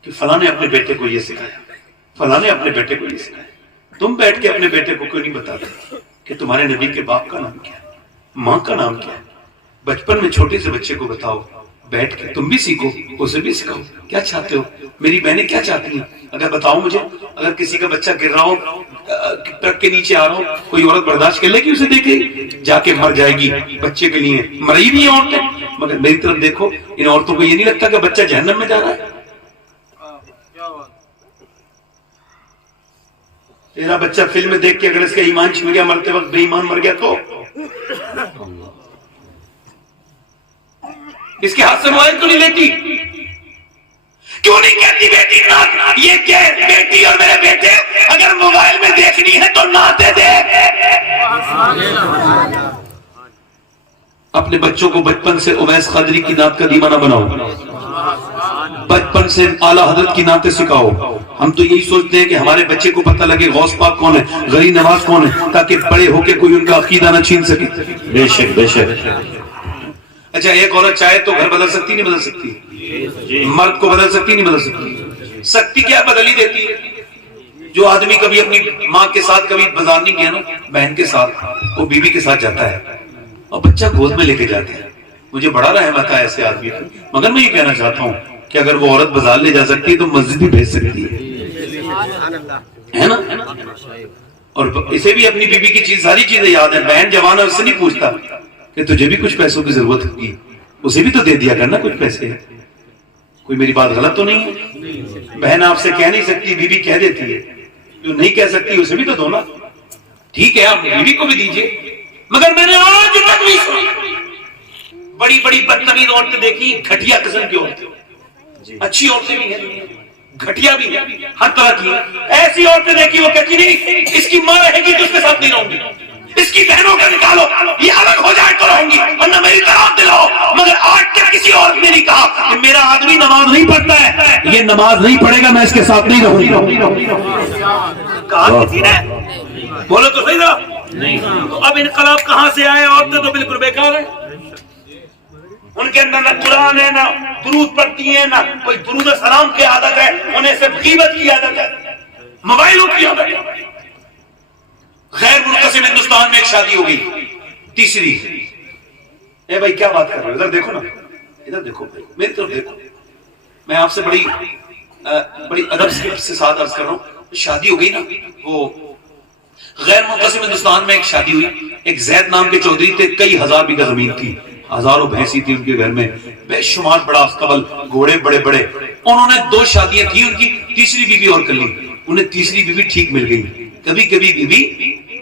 کہ فلاں نے اپنے بیٹے کو یہ سکھایا, فلاں نے اپنے بیٹے کو یہ سکھایا. تم بیٹھ کے اپنے بیٹے کو کیوں نہیں بتاتے کہ تمہارے نبی کے باپ کا نام کیا ہے, ماں کا نام کیا ہے؟ بچپن میں چھوٹے سے بچے کو بتاؤ, بیٹھ کے تم بھی سیکھو, اسے بھی سکھاؤ. کیا چاہتے ہو؟ میری بہنیں کیا چاہتی ہیں اگر بتاؤ مجھے. اگر کسی کا بچہ گر رہا ہو, ٹرک کے نیچے آ رہا ہو, کوئی عورت برداشت کر لے گی اسے دیکھے, جا کے مر جائے گی بچے کے لیے. مری بھی ہیں عورتیں, مگر میری طرف دیکھو, ان عورتوں کو یہ نہیں لگتا کہ بچہ جہنم میں جا رہا ہے. تیرا بچہ فلم میں دیکھ کے اگر اس کا ایمان چھن گیا مرتے وقت بے ایمان مر گیا تو اس کے ہاتھ سے موبائل کیوں نہیں لیتی؟ کیوں نہیں کہتی بیٹی نعت؟ یہ کیا ہے بیٹی اور میرے بیٹے اگر موبائل میں دیکھنی ہے تو نعتیں دیکھ. اپنے بچوں کو بچپن سے اویس قادری کی نعت کا دیوانہ بناؤ. بچپن سے اعلیٰ حضرت کی نعتیں سکھاؤ. ہم تو یہی سوچتے ہیں کہ ہمارے بچے کو پتہ لگے غوث پاک کون ہے, غریب نواز کون ہے, تاکہ بڑے ہو کے کوئی ان کا عقیدہ نہ چھین سکے. بے شک بے شک. اچھا ایک عورت چاہے تو گھر بدل سکتی نہیں بدل سکتی؟ مرد کو بدل سکتی نہیں بدل سکتی؟ سکتی کیا بدل ہی دیتی ہے. جو آدمی کبھی اپنی ماں کے ساتھ کبھی بازار نہیں گیا نا, بہن کے ساتھ, وہ بیوی کے ساتھ جاتا ہے اور بچہ گود میں لے کے جاتے ہیں. مجھے بڑا رحم آتا ہے ایسے آدمی پر. مگر میں یہ کہنا چاہتا ہوں کہ اگر وہ عورت بازار لے جا سکتی ہے تو مسجد بھی بھیج سکتی ہے نا. اور اسے بھی اپنی بیوی کی چیز ساری چیزیں یاد ہیں. بہن جوان ہے, اس سے نہیں پوچھتا کہ تجھے بھی کچھ پیسوں کی ضرورت ہوگی, اسے بھی تو دے دیا کرنا کچھ پیسے. کوئی میری بات غلط تو نہیں ہے؟ بہن آپ سے کہہ نہیں سکتی, بیوی کہہ دیتی ہے. جو نہیں کہہ سکتی اسے بھی تو دو نا. ٹھیک ہے آپ بیوی کو بھی دیجئے. مگر میں نے آج تک بھی بڑی بڑی بدتمیز عورتیں دیکھی, گھٹیا قسم کی عورتیں. اچھی عورتیں بھی ہیں, گھٹیا بھی ہیں, ہر طرح کی. ایسی عورتیں دیکھی وہ کہتی نہیں اس کی ماں رہے گی تو اس کے ساتھ نہیں رہوں گی, اس کی بہنوں کا نکالو, یہ الگ ہو جائے تو رہوں گی, ورنہ میری طرف دلاؤ. مگر آج تک کسی عورت نے نہیں کہا کہ میرا آدمی نماز نہیں پڑھتا ہے, یہ نماز نہیں پڑھے گا, میں اس کے ساتھ نہیں رہوں گی. کہا کسی نے؟ بولو تو صحیح رہا. تو اب انقلاب کہاں سے آئے؟ عورتیں تو بالکل بیکار ہیں. ان کے اندر نہ قرآن ہے, نہ درود پڑھتی ہیں, نہ کوئی درود سلام کی عادت ہے, انہیں صرف غیبت کی عادت ہے, موبائلوں کی عادت ہے. غیر منقسم ہندوستان میں ایک شادی ہو گئی, تیسری. اے بھائی کیا بات کر رہے ہو, ادھر دیکھو نا, ادھر دیکھو بھائی, میری طرف دیکھو. میں آپ سے بڑی ادب سے ساتھ عرض کر رہا ہوں. شادی ہو گئی نا, وہ غیر منقسم ہندوستان میں ایک شادی ہوئی. ایک زید نام کے چودھری تھے, کئی ہزار بیگھہ زمین تھی, ہزاروں بھینسی تھی ان کے گھر میں, بے شمار بڑا استقبال, گھوڑے بڑے بڑے. انہوں نے 2 شادیاں تھی ان کی, تیسری بیوی اور کر لی. انہیں تیسری بیوی ٹھیک مل گئی. کبھی کبھی بیوی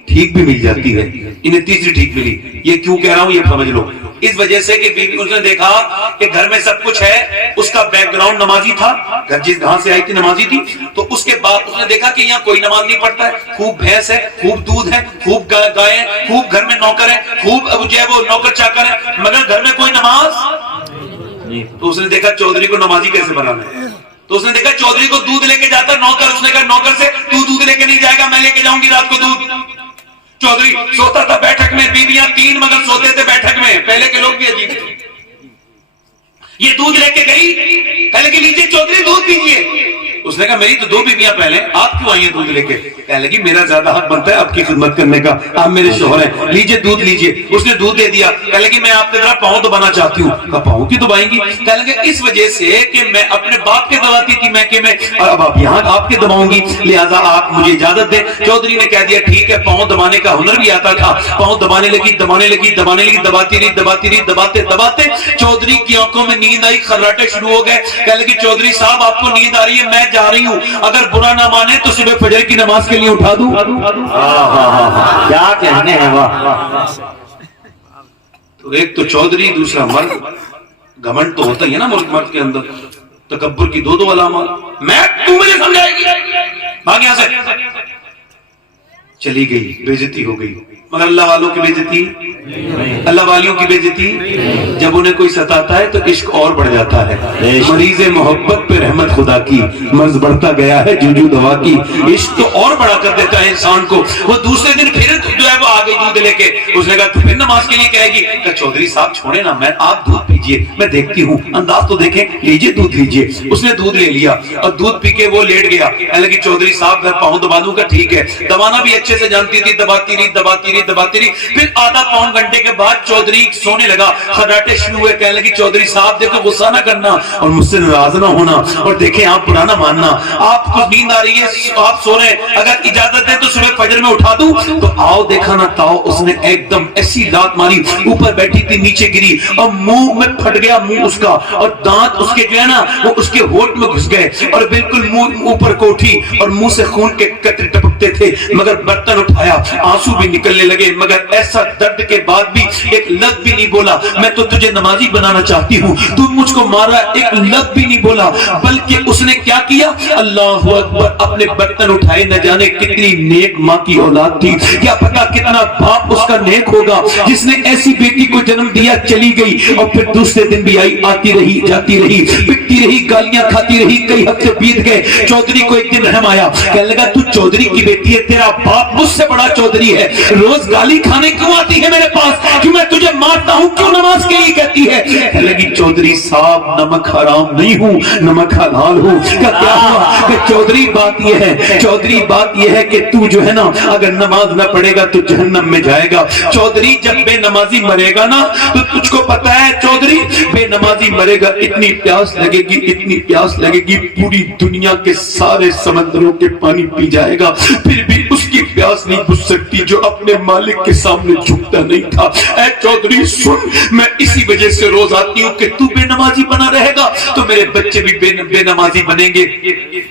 ٹھیک بھی مل جاتی ہے, انہیں تیسری ٹھیک ملی. یہ کیوں کہہ رہا ہوں یہ سمجھ لو. اس وجہ سے کہ بیوی, اس نے دیکھا کہ گھر میں سب کچھ ہے, اس کا بیک گراؤنڈ نمازی تھا, گھر جس گھاں سے آئی تھی نمازی تھی. تو اس کے بعد اس نے دیکھا کہ یہاں کوئی نماز نہیں پڑھتا ہے, خوب بھینس ہے, خوب دودھ ہے, خوب گائے ہیں, خوب گھر میں نوکر ہے, خوب جو ہے وہ نوکر چاکر ہے, مگر گھر میں کوئی نماز. تو اس نے دیکھا چودھری کو نمازی کیسے بنانا ہے. تو اس نے دیکھا چودھری کو دودھ لے کے جاتا نوکر. اس نے کہا نوکر سے تو دودھ لے کے نہیں جائے گا, میں لے کے جاؤں گی رات کو دودھ. چودھری سوتا تھا بیٹھک میں, بیویاں 3 مگر سوتے تھے بیٹھک میں. پہلے کے لوگ بھی عجیب تھے. یہ دودھ لے کے گئی, کہنے لگی لیجیے چودھری دودھ پیجیے. اس نے کہا میری تو 2 بیویاں پہلے, آپ کیوں آئی ہیں دودھ لے کے؟ کہنے لگی میرا زیادہ حق بنتا ہے آپ کی خدمت کرنے کا, آپ میرے شوہر ہیں, لیجیے دودھ لیجیے. اس نے دودھ دے دیا. کہنے لگی میں آپ کے ذرا پاؤں دبانا چاہتی ہوں. کہا پاؤں کی دبائیں گی؟ کہنے لگے اس وجہ سے کہ میں اپنے باپ کے دباتی تھی میں کہ میں, اب آپ یہاں آپ کے دباؤں گی, لہٰذا آپ مجھے اجازت دیں. چودھری نے کہہ دیا ٹھیک ہے. پاؤں دبانے کا ہنر بھی آتا تھا. پاؤں دبانے لگی, دبانے لگی, دبانے لگی, دباتی رہی, دباتی رہی, دباتے دباتے چودھری کی آنکھوں میں نیند آئی, خراٹے شروع ہو گئے. کہنے لگی چودھری صاحب آپ کو نیند آ رہی ہے, میں جا رہی ہوں, اگر برا نہ مانے تو صبح فجر کی نماز کے لیے اٹھا دوں. کیا کہنے ہیں, واہ. تو ایک تو چودھری, دوسرا مرد. گھمنڈ تو ہوتا ہی ہے نا ملک مرد کے اندر, تکبر کی 2 علامات. میں تو مجھے سمجھائے گی, بھاگ یہاں سے. چلی گئی, بے عزتی ہو گئی. مگر اللہ والوں کی بے عزتی, اللہ والیوں کی بے عزتی. جب انہیں کوئی ستاتا ہے تو عشق اور بڑھ جاتا ہے. مریض محبت پہ رحمت خدا کی, مرض بڑھتا گیا ہے جوجو دوا کی. عشق تو اور بڑا کر دیتا ہے انسان کو. وہ دوسرے دن پھر جو ہے وہ آ گئی دودھ لے کے. اس نے کہا تو پھر نماز کے لیے کہے گی. کہ چودھری صاحب چھوڑے نا, میں آپ دودھ پیجئے, میں دیکھتی ہوں, انداز تو دیکھیں, لیجئے دودھ لیجئے. اس نے دودھ لے لیا اور دودھ پی کے وہ لیٹ گیا. کہنے لگی چودھری صاحب گھر پاؤں دبا دوں کا؟ ٹھیک ہے. دبانا بھی اچھے سے جانتی تھی, دباتی رہی, دباتی رہی, دباتی رہی. پھر آدھا پون گھنٹے کے بعد چودھری سونے لگا, خراٹے شروع ہوئے. کہنے لگی چودھری صاحب دیکھو غصہ نہ کرنا اور مجھ سے ناراض نہ ہونا, اور دیکھیں آپ برا نہ ماننا, آپ کو نیند آ رہی ہے, آپ سو رہے ہیں, اگر اجازت ہے تو صبح فجر میں اٹھا دوں. تو آؤ دیکھا نہ تاؤ, اس نے ایک دم ایسی لات ماری, اوپر بیٹھی تھی نیچے گری اور منہ میں پھٹ گیا منہ اس کا, اور دانت اس کے جو ہے نا وہ اس کے ہونٹ میں گھس گئے, اور بالکل منہ اوپر کو اٹھی اور منہ سے خون کے قطرے ٹپکتے تھے. مگر برتن اٹھایا, آنسو بھی نکلنے لگے, مگر ایسا درد کے بعد بھی ایک لفظ بھی نہیں بولا میں تو تجھے نمازی بنانا چاہتی ہوں, تو مجھ کو مارا, ایک لفظ بھی نہیں بولا. بلکہ اس نے کیا کیا, اللہ اکبر, اپنے برتن اٹھائے. نہ جانے کتنی نیک ماں کی اولاد تھی, کیا پتا کتنا باپ اس کا نیک ہوگا جس نے ایسی بیٹی کو جنم دیا, چلی گئی اور پھر دوسرے دن بھی آئی, آتی رہی, جاتی رہی, پٹتی رہی, گالیاں کھاتی رہی. کئی ہفتے بیت گئے. چودھری کو ایک دن رحم آیا, کہنے لگا تو چودھری کی بیٹی ہے, تیرا باپ مجھ سے بڑا چودھری ہے, روز گالی کھانے کیوں آتی ہے میرے پاس, کیوں میں تجھے مارتا ہوں, کیوں نماز کے لیے کہتی ہے. کہنے لگی چودھری صاحب نمک حرام نہیں ہوں, نمک حلال ہوں. کیا ہوا کہ چودھری بات یہ ہے, چودھری بات یہ ہے کہ تو جو ہے نا اگر نماز نہ پڑھے گا تو جہنم میں جائے گا. چودھری جب بے نمازی مرے گا نا تو تجھ کو پتا ہے چودھری بے نمازی مرے گا, اتنی پیاس لگے گی, اتنی پیاس لگے گی, پوری دنیا کے سارے سمندروں کے پانی پی جائے گا, پھر بھی اس کی پیاس نہیں بجھ سکتی جو اپنے مالک کے سامنے جھکتا نہیں تھا. اے چودھری سن, میں اسی وجہ سے روز آتی ہوں کہ تو بے نمازی بنا رہے گا تو میرے بچے بھی بے نمازی بنیں گے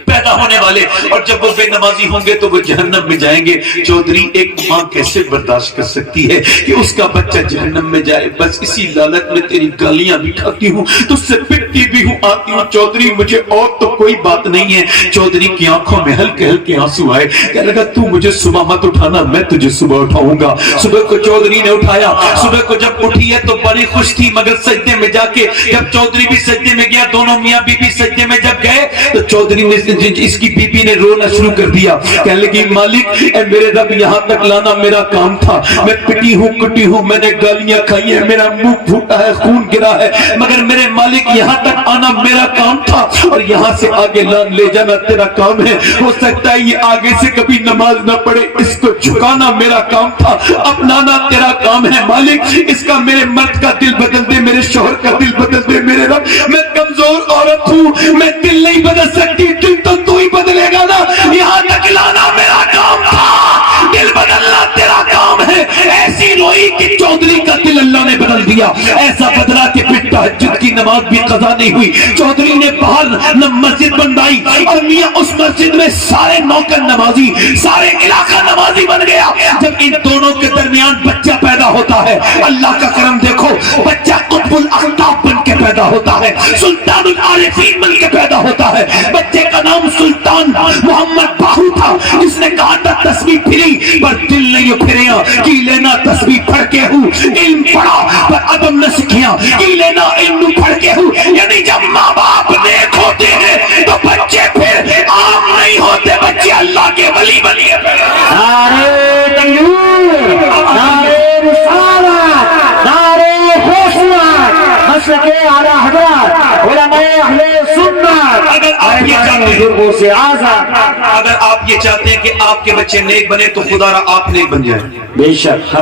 پیدا ہونے والے, اور جب وہ بے نمازی ہوں گے تو وہ جہنم میں جائیں گے. چودھری ایک ماں کیسے برداشت کر سکتی ہے کہ اس کا بچہ جہنم میں جائے, بس اسی لالچ میں تیری گالیاں بھی کھاتی ہوں, تجھ سے پٹتی بھی ہوں, آتی ہوں. چودھری مجھے اور تو کوئی بات نہیں ہے. چودھری کی آنکھوں میں ہلکے ہلکے آنسو آئے, کہنے لگا تو مجھے صبح مت اٹھانا, میں تجھے صبح اٹھاؤں گا. صبح کو چودھری نے اٹھایا. صبح کو جب اٹھی ہے تو بڑی خوش تھی, مگر سجدے میں جا کے جب چودھری بھی سجدے میں گیا, دونوں میاں بیوی سجدے میں جب گئے تو چودھری نے, اس کی بیوی نے رونا شروع کر دیا. کہنے لگی مالک اے میرے رب یہاں تک لانا میرا کام تھا, میں پٹی ہوں کٹی ہوں, میں نے گالیاں کھائی ہیں, میرا منہ پھوٹا ہے, خون گرا ہے, مگر میرے مالک یہاں تک آنا میرا کام تھا اور یہاں سے آگے لے جانا تیرا کام ہے. ہو سکتا ہے یہ آگے سے کبھی نماز نہ پڑھے, اس کو جھکانا میرا کام تھا, اپنانا تیرا کام ہے. مالک اس کا میرے مرد کا دل بدل دے, میرے شوہر کا دل بدل دے میرے رب, میں کمزور عورت ہوں, میں دل نہیں بدل سکتی, دل تو ہی بدلے گا نا, یہاں تک لانا میرا کام تھا, دل بدلنا تیرا کام ہے. ایسی روئی کہ چودھری کا دل اللہ نے بدل دیا, ایسا بدلا کہ پھر تہجد کی نماز بھی قضا نہیں ہوئی. چودھری نے باہر مسجد بنوائی اور میاں اس مسجد میں سارے نوکر نمازی, سارے علاقہ نمازی بن گیا. جب ان دونوں کے درمیان بچہ پیدا ہوتا ہے, اللہ کا کرم دیکھو, بچہ قطب الاقطاب بن کے پیدا ہوتا ہے, سلطان العارفین بن کے پیدا ہوتا ہے. بچے کا نام سلطان محمد باہو تھا, جس نے کہا تھا تسبیح پھری پر دل نہیں پھریا, کی لینا تسبیح پڑھ کے ہوں, علم پڑھا پر ادب نہ سکھیا, کی لینا علم پڑھ کے ہوں. یعنی جب ماں باپ نیک ہوتے ہیں تو بچے پھر عام نہیں ہوتے, بچے اللہ کے ولی بنی ہے. نعرے تکبیر, نعرے رسالت, نعرے حسنت, مسلک اعلی حضرت علماء اہل سنت. اگر آپ یہ چاہتے ہیں, بزرگوں سے آزاد, اگر آپ یہ چاہتے ہیں کہ آپ کے بچے نیک بنے تو خدا را آپ نیک بن جائیں. بے شک.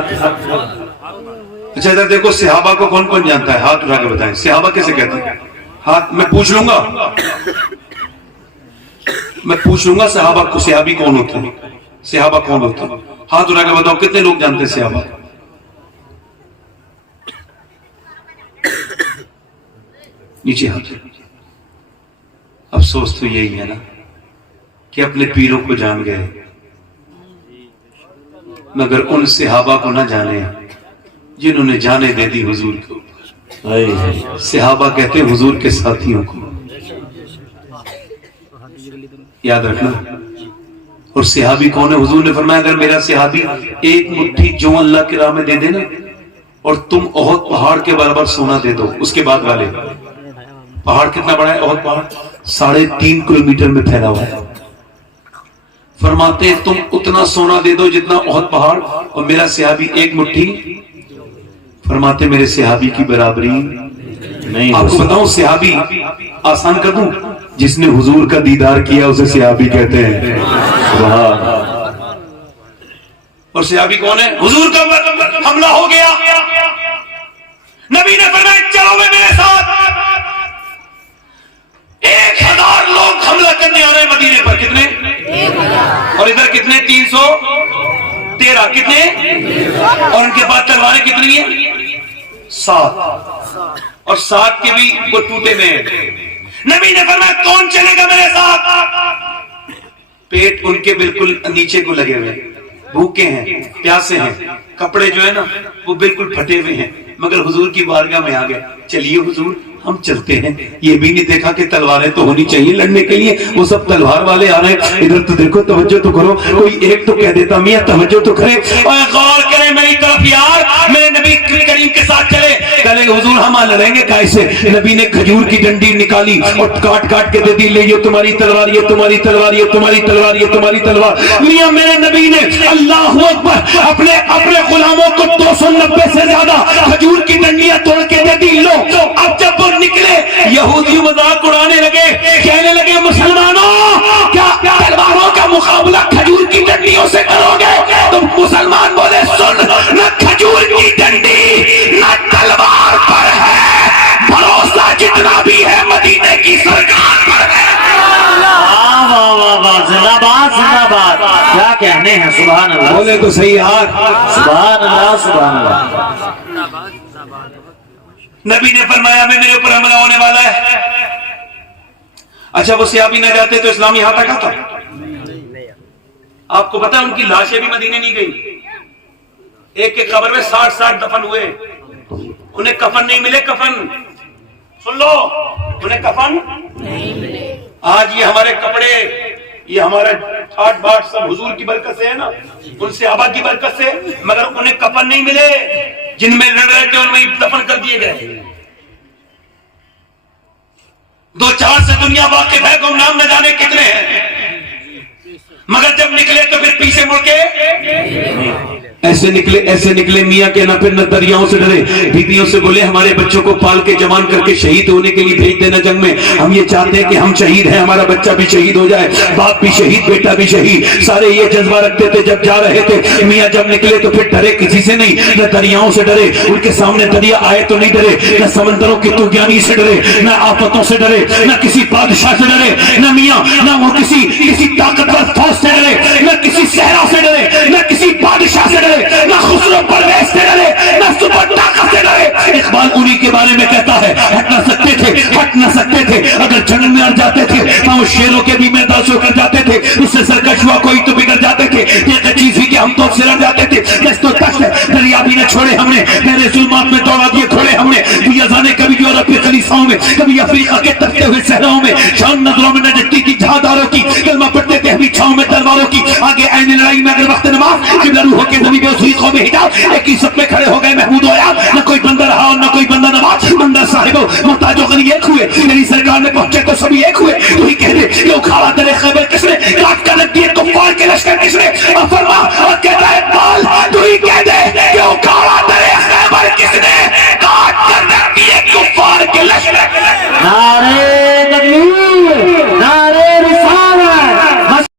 اچھا ادھر دیکھو, صحابہ کو کون کون جانتا ہے, ہاتھ اٹھا کے بتائیں, صحابہ کیسے کہتے ہیں؟ ہاتھ میں پوچھ لوں گا, میں پوچھ لوں گا صحابہ کو, صحابی کون ہوتے ہیں, صحابہ کون ہوتے ہیں, ہاتھ اٹھا کے بتاؤ کتنے لوگ جانتے ہیں صحابہ؟ نیچے ہاتھ. افسوس تو یہی ہے نا کہ اپنے پیروں کو جان گئے مگر ان صحابہ کو نہ جانے جنہوں نے جانے دے دی حضور کو. صحابہ کہتے ہیں حضور کے ساتھیوں کو, یاد رکھنا. اور صحابی کون ہے؟ حضور نے فرمایا اگر میرا صحابی ایک مٹھی جو اللہ کی راہ میں دے دے نا, اور تم احد پہاڑ کے برابر سونا دے دو, اس کے بعد والے پہاڑ کتنا بڑا ہے احد پہاڑ, 3.5 کلومیٹر میں پھیلا ہوا ہے. فرماتے ہیں تم اتنا سونا دے دو جتنا احد پہاڑ, اور میرا صحابی ایک مٹھی, فرماتے میرے صحابی کی برابری نہیں. آپ کو بتاؤں صحابی آسان کر دوں, جس نے حضور کا دیدار کیا اسے صحابی کہتے ہیں. اور صحابی کون ہے؟ حضور کا حملہ ہو گیا, نبی نے فرمایا چلو میرے ساتھ, 1000 لوگ حملہ کرنے آ رہے ہیں مدینے پر. کتنے؟ اور ادھر کتنے؟ 313. کتنے؟ اور ان کے بعد تلواریں کتنی ہیں؟ 7. اور 7 کے بھی وہ ٹوٹے میں ہیں. نبی نے فرمایا کون چلے گا میرے ساتھ؟ پیٹ ان کے بالکل نیچے کو لگے ہوئے, بھوکے ہیں، پیاسے ہیں، کپڑے جو ہے نا وہ بالکل پھٹے ہوئے ہیں، مگر حضور کی بارگاہ میں آ گئے، چلیے حضور ہم چلتے ہیں۔ یہ بھی نہیں دیکھا کہ تلواریں تو ہونی چاہیے لڑنے کے لیے، وہ سب تلوار والے آ رہے ہیں، ادھر تو دیکھو، توجہ تو کرو، کوئی ایک تو کہہ دیتا میاں توجہ تو کرے، اور غور کرے میری طرف یار، میرے نبی کریم کے ساتھ چلے، کہلے حضور ہم لڑیں گے کیسے؟ نبی نے کھجور کی ڈنڈی نکالی اور کاٹ کاٹ کے دے دی، لے یہ تمہاری تلوار، یہ تمہاری تلوار، یہ تمہاری تلوار، یہ تمہاری تلوار۔ میاں میرے نبی نے اللہ اکبر اپنے غلاموں کو 290 سے زیادہ کھجور کی ڈنڈیاں توڑ کے دے دی، لو۔ اب جب وہ نکلے یہودی مذاق اڑانے لگے، کہنے لگے مسلمانوں کیا تلواروں کا مقابلہ کھجور کی ڈنڈیوں سے کرو گے؟ تو مسلمان بولے سن، نہ کھجور کی ڈنڈی نہ تلوار پر ہے، بھروسہ جتنا بھی ہے مدینے کی سرکار پر ہے۔ واہ واہ واہ واہ، زندہ باد زندہ باد، کیا کہنے ہیں، سبحان اللہ، بولے تو صحیح یار، سبحان اللہ سبحان اللہ۔ نبی نے فرمایا میں میرے اوپر حملہ ہونے والا ہے۔ اچھا وہ صحابی نہ جاتے تو اسلامی ہاتھ آتا؟ آپ کو پتا ہے ان کی لاشیں بھی مدینے نہیں گئی، ایک ایک قبر میں 60 دفن ہوئے، انہیں کفن نہیں ملے، کفن سن لو، انہیں کفن نہیں ملے۔ آج یہ ہمارے کپڑے، یہ ہمارا ٹھاٹ باٹ سب حضور کی برکت سے ہے نا، ان سے آبا کی برکت سے، مگر انہیں کفن نہیں ملے، جن میں لڑ رہے تھے ان میں دفن کر دیے گئے۔ 2-4 سے دنیا واقف ہے، گمنام نہ جانے کتنے ہیں، مگر جب نکلے تو پھر پیچھے مڑ کے ایسے نکلے میاں کے، نہ پھر نہ دریاؤں سے ڈرے، بیویوں سے بولے ہمارے بچوں کو پال کے جوان کر کے شہید ہونے کے لیے بھیج دینا جنگ میں، ہم یہ چاہتے ہیں کہ ہم شہید ہیں، ہمارا بچہ بھی شہید ہو جائے، باپ بھی شہید، بیٹا بھی شہید، سارے یہ جذبہ رکھتے تھے۔ جب جا رہے تھے میاں جب نکلے تو پھر ڈرے کسی سے نہیں، نہ دریاؤں سے ڈرے، ان کے سامنے دریا آئے تو نہیں ڈرے، نہ سمندروں کی طغیانی سے ڈرے، نہ آفتوں سے ڈرے، نہ کسی بادشاہ سے ڈرے، نہ میاں نہ وہ کسی طاقتور فوج سے ڈرے، نہ کسی صحرا سے ڈرے، نہ کسی بادشاہ سے ڈرے، نہ خسرو پرویز سے ڈرے، نہ سپر طاقت سے ڈرے۔ اقبال انہی کے بارے میں کہتا ہے، ہٹ نہ سکتے تھے، ہٹ نہ سکتے تھے، اگر جنگ میں اڑ جاتے تھے تو وہ شیروں کے بھی میدان سے کر جاتے تھے، اس سے سرکش ہوا کوئی تو بگڑ جاتے تھے، یہ چیز بھی کہ ہم تو سے لڑ جاتے تھے، دست و تشت دریا بھی نہ چھوڑے ہم نے، میرے ظلمات میں دوڑا دیے کھوڑے ہم نے، یہ ازانے کبھی یورپ کے خلیفاؤں میں، کبھی افریقہ کے تپتے ہوئے صحراؤں میں، شان نظروں میں نجتی کی جہاداروں کی، کلمہ پڑھتے تھے ہمیں چھاؤں میں تلواروں کی، آگے عین لڑائی میں اگر وقت نماز، قبلہ روح ہو کے زمین بے سوئی قوم حجاب، ایک ہی سب پہ کھڑے ہو گئے محمود و یاد، نہ کوئی بندہ رہا اور نہ کوئی بندہ نواز، بندہ صاحب محتاج و غنی ایک ہوئے، میری سرکار میں پہنچے تو سبھی ایک ہوئے، تو ہی کہہ دے یہ اکھاڑا در خیبر کس نے کاٹ کر رکھ دیا